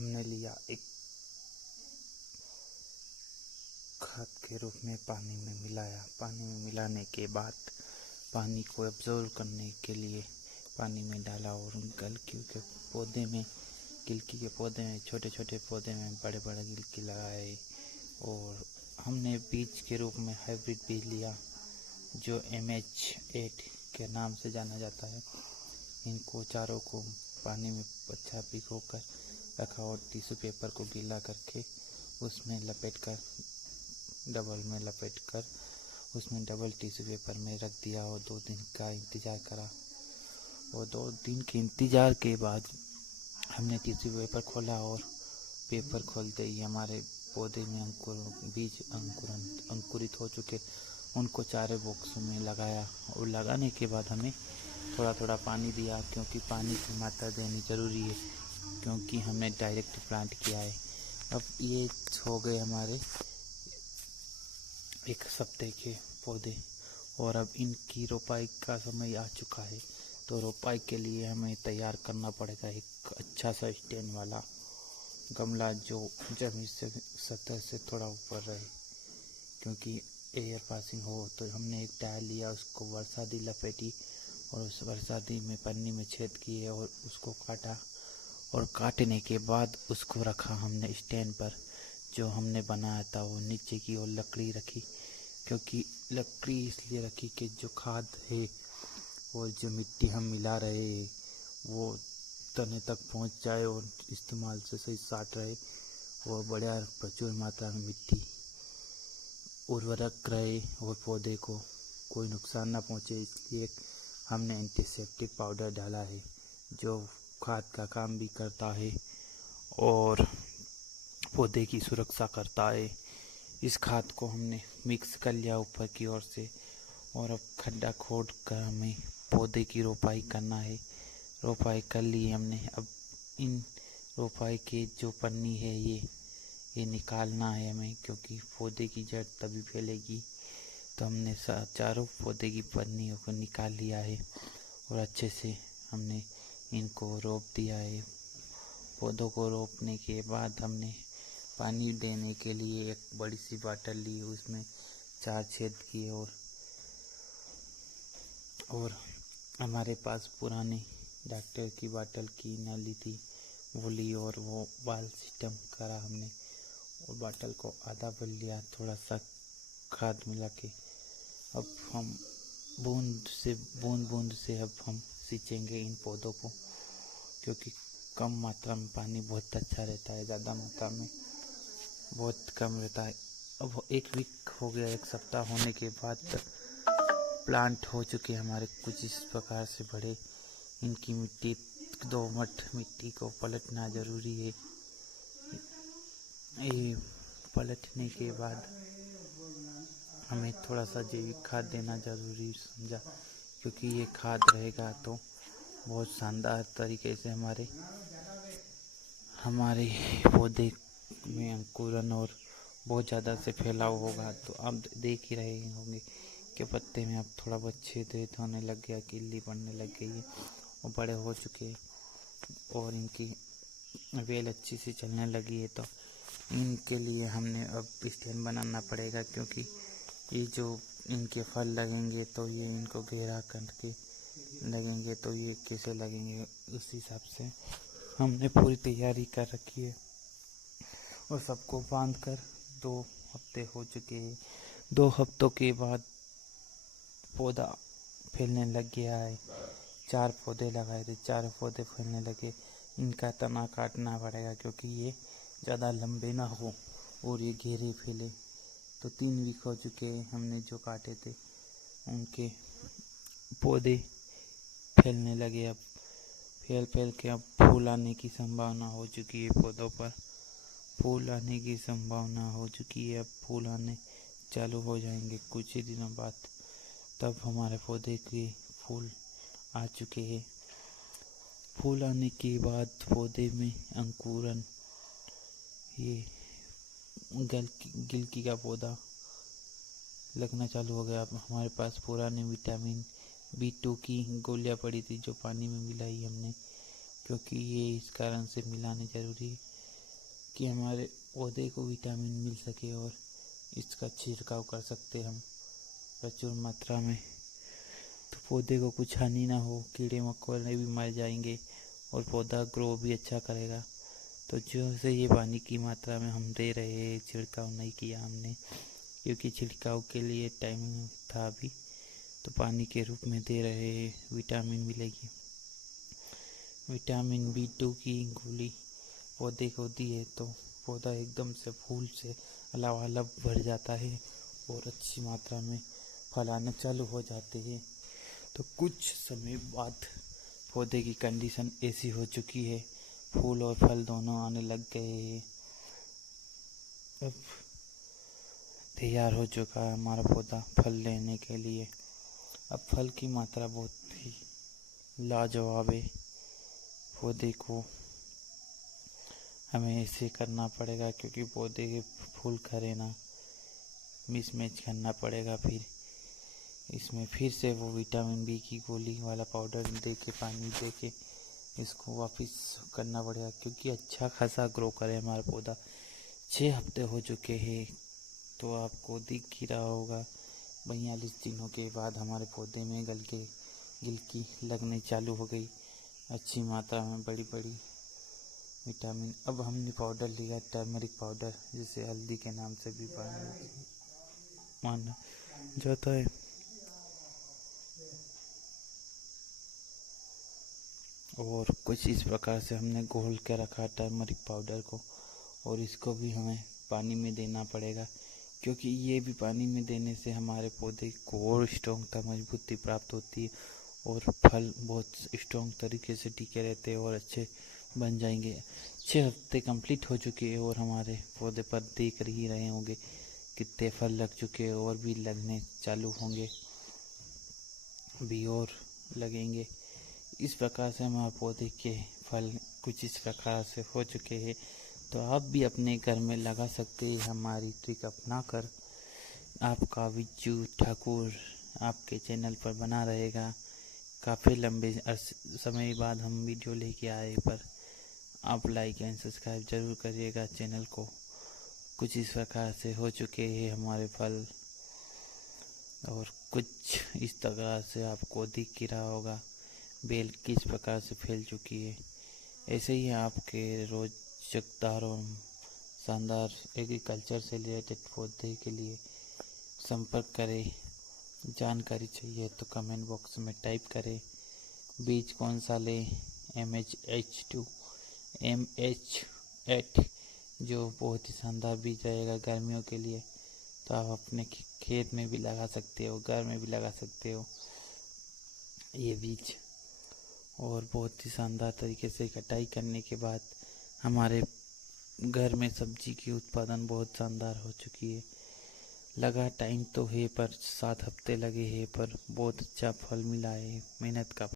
हमने लिया एक खाद के रूप में पानी में मिलाया। पानी में मिलाने के बाद पानी को एब्जॉर्व करने के लिए पानी में डाला और गिलकी के पौधे में छोटे छोटे पौधे में बड़े बड़े गिलकी लगाए। और हमने बीज के रूप में हाइब्रिड बीज लिया जो MH8 के नाम से जाना जाता है। इनको चारों को पानी में अच्छा भिगो कर रखा और टिश्यू पेपर को गीला करके उसमें डबल टिश्यू पेपर में रख दिया और 2 दिन का इंतज़ार करा। और 2 दिन के इंतज़ार के बाद हमने टिश्यू पेपर खोला और पेपर खोलते ही हमारे पौधे में बीज अंकुरित हो चुके। उनको चारे बॉक्स में लगाया और लगाने के बाद हमें थोड़ा थोड़ा पानी दिया, क्योंकि पानी की मात्रा देनी ज़रूरी है, क्योंकि हमने डायरेक्ट प्लांट किया है। अब ये हो गए हमारे 1 हफ्ते के पौधे और अब इनकी रोपाई का समय आ चुका है। तो रोपाई के लिए हमें तैयार करना पड़ेगा एक अच्छा सा स्टैंड वाला गमला जो जमीन से सतह से थोड़ा ऊपर रहे, क्योंकि एयर पासिंग हो। तो हमने एक टायर लिया, उसको बरसाती लपेटी और उस बरसाती में पन्नी में छेद किए और उसको काटा। और काटने के बाद उसको रखा हमने स्टैंड पर जो हमने बनाया था। वो नीचे की ओर लकड़ी रखी, क्योंकि लकड़ी इसलिए रखी कि जो खाद है और जो मिट्टी हम मिला रहे हैं वो तने तक पहुंच जाए और इस्तेमाल से सही साट रहे और बढ़िया प्रचुर मात्रा में मिट्टी उर्वरक रहे और पौधे को कोई नुकसान ना पहुंचे। इसलिए हमने एंटीसेप्टिक पाउडर डाला है जो खाद का काम भी करता है और पौधे की सुरक्षा करता है। इस खाद को हमने मिक्स कर लिया ऊपर की ओर से और अब खड्डा खोद कर हमें पौधे की रोपाई करना है। रोपाई कर ली हमने। अब इन रोपाई के जो पन्नी है ये निकालना है हमें, क्योंकि पौधे की जड़ तभी फैलेगी। तो हमने चारों पौधे की पन्नियों को निकाल लिया है और अच्छे से हमने इनको रोप दिया है। पौधों को रोपने के बाद हमने पानी देने के लिए एक बड़ी सी बाटल ली, उसमें 4 छेद किए और हमारे पास पुरानी डॉक्टर की बाटल की नली थी वो ली और वो बाल सिस्टम करा हमने और बाटल को आधा भर लिया थोड़ा सा खाद मिला के। अब हम बूंद से अब हम सींचेंगे इन पौधों को, क्योंकि कम मात्रा में पानी बहुत अच्छा रहता है, ज़्यादा मात्रा में बहुत कम रहता है। अब 1 वीक हो गया, 1 सप्ताह होने के बाद प्लांट हो चुके हमारे कुछ इस प्रकार से बड़े। इनकी मिट्टी दोमट मिट्टी को पलटना ज़रूरी है। ये पलटने के बाद हमें थोड़ा सा जैविक खाद देना ज़रूरी समझा, क्योंकि ये खाद रहेगा तो बहुत शानदार तरीके से हमारे पौधे में अंकुरन और बहुत ज़्यादा से फैलाव होगा। तो अब देख ही रहे होंगे कि पत्ते में अब थोड़ा बहुत छेद होने लग गया, किल्ली पड़ने लग गई है और बड़े हो चुके और इनकी वेल अच्छी से चलने लगी है। तो इनके लिए हमने अब स्टैंड बनाना पड़ेगा, क्योंकि ये जो इनके फल लगेंगे तो ये इनको घेरा करके लगेंगे, तो ये कैसे लगेंगे उस हिसाब से हमने पूरी तैयारी कर रखी है। और सबको बांध कर 2 हफ्ते हो चुके हैं। 2 हफ्तों के बाद पौधा फैलने लग गया है। 4 पौधे लगाए थे, 4 पौधे फैलने लगे। इनका तना काटना पड़ेगा, क्योंकि ये ज़्यादा लंबे ना हो और ये घेरे फैले। तो 3 वीक हो चुके हैं हमने जो काटे थे, उनके पौधे फैलने लगे। अब फैल के अब फूल आने की संभावना हो चुकी है। पौधों पर फूल आने की संभावना हो चुकी है। अब फूल आने चालू हो जाएंगे कुछ ही दिनों बाद। तब हमारे पौधे के फूल आ चुके हैं। फूल आने के बाद पौधे में अंकुरन, ये गिलकी का पौधा लगना चालू हो गया। अब हमारे पास पुराने विटामिन B2 की गोलियां पड़ी थी जो पानी में मिलाई हमने, क्योंकि ये इस कारण से मिलानी ज़रूरी है कि हमारे पौधे को विटामिन मिल सके और इसका छिड़काव कर सकते हम प्रचुर मात्रा में, तो पौधे को कुछ हानि ना हो, कीड़े मकोड़े भी मर जाएंगे और पौधा ग्रो भी अच्छा करेगा। तो जो से ये पानी की मात्रा में हम दे रहे हैं, छिड़काव नहीं किया हमने क्योंकि छिड़काव के लिए टाइम था अभी, तो पानी के रूप में दे रहे हैं। विटामिन मिलेगी, विटामिन B2 की गोली पौधे को दी है तो पौधा एकदम से फूल से लबालब भर जाता है और अच्छी मात्रा में फल आना चालू हो जाते हैं। तो कुछ समय बाद पौधे की कंडीशन ऐसी हो चुकी है, फूल और फल दोनों आने लग गए हैं। अब तैयार हो चुका है हमारा पौधा फल लेने के लिए। अब फल की मात्रा बहुत ही लाजवाब है। पौधे को हमें ऐसे करना पड़ेगा क्योंकि पौधे के फूल खरे ना मिसमैच करना पड़ेगा। फिर इसमें फिर से वो विटामिन B की गोली वाला पाउडर दे के पानी दे के इसको वापस करना पड़ेगा क्योंकि अच्छा खासा ग्रो करे हमारा पौधा। 6 हफ्ते हो चुके हैं तो आपको दिख ही रहा होगा 42 दिनों के बाद हमारे पौधे में गिलकी लगने चालू हो गई अच्छी मात्रा में, बड़ी बड़ी विटामिन। अब हमने पाउडर लिया टर्मरिक पाउडर, जिसे हल्दी के नाम से भी माना जाता है। और कुछ इस प्रकार से हमने घोल के रखा टर्मरिक पाउडर को, और इसको भी हमें पानी में देना पड़ेगा क्योंकि ये भी पानी में देने से हमारे पौधे को और स्ट्रॉन्गता मजबूती प्राप्त होती है और फल बहुत स्ट्रॉन्ग तरीके से टिके रहते हैं और अच्छे बन जाएंगे। 6 हफ्ते कंप्लीट हो चुके हैं और हमारे पौधे पर देख ही रहे होंगे कितने फल लग चुके हैं और भी लगने चालू होंगे, भी और लगेंगे। इस प्रकार से हमारे पौधे के फल कुछ इस प्रकार से हो चुके हैं। तो आप भी अपने घर में लगा सकते हैं हमारी ट्रिक अपना कर। आपका विज्जू ठाकुर आपके चैनल पर बना रहेगा। काफ़ी लंबे समय बाद हम वीडियो लेके आए, पर आप लाइक एंड सब्सक्राइब जरूर करिएगा चैनल को। कुछ इस प्रकार से हो चुके हैं हमारे फल और कुछ इस तरह से आपको दिख ही रहा होगा बेल किस प्रकार से फैल चुकी है। ऐसे ही आपके रोचकदार और शानदार एग्रीकल्चर से रिलेटेड पौधे के लिए संपर्क करें। जानकारी चाहिए तो कमेंट बॉक्स में टाइप करें। बीज कौन सा लें? MH2 MH8 जो बहुत ही शानदार बीज रहेगा गर्मियों के लिए, तो आप अपने खेत में भी लगा सकते हो, घर में भी लगा सकते हो ये बीज। और बहुत ही शानदार तरीके से कटाई करने के बाद हमारे घर में सब्जी की उत्पादन बहुत शानदार हो चुकी है। लगा टाइम तो है पर 7 हफ्ते लगे हैं, पर बहुत अच्छा फल मिला है मेहनत का।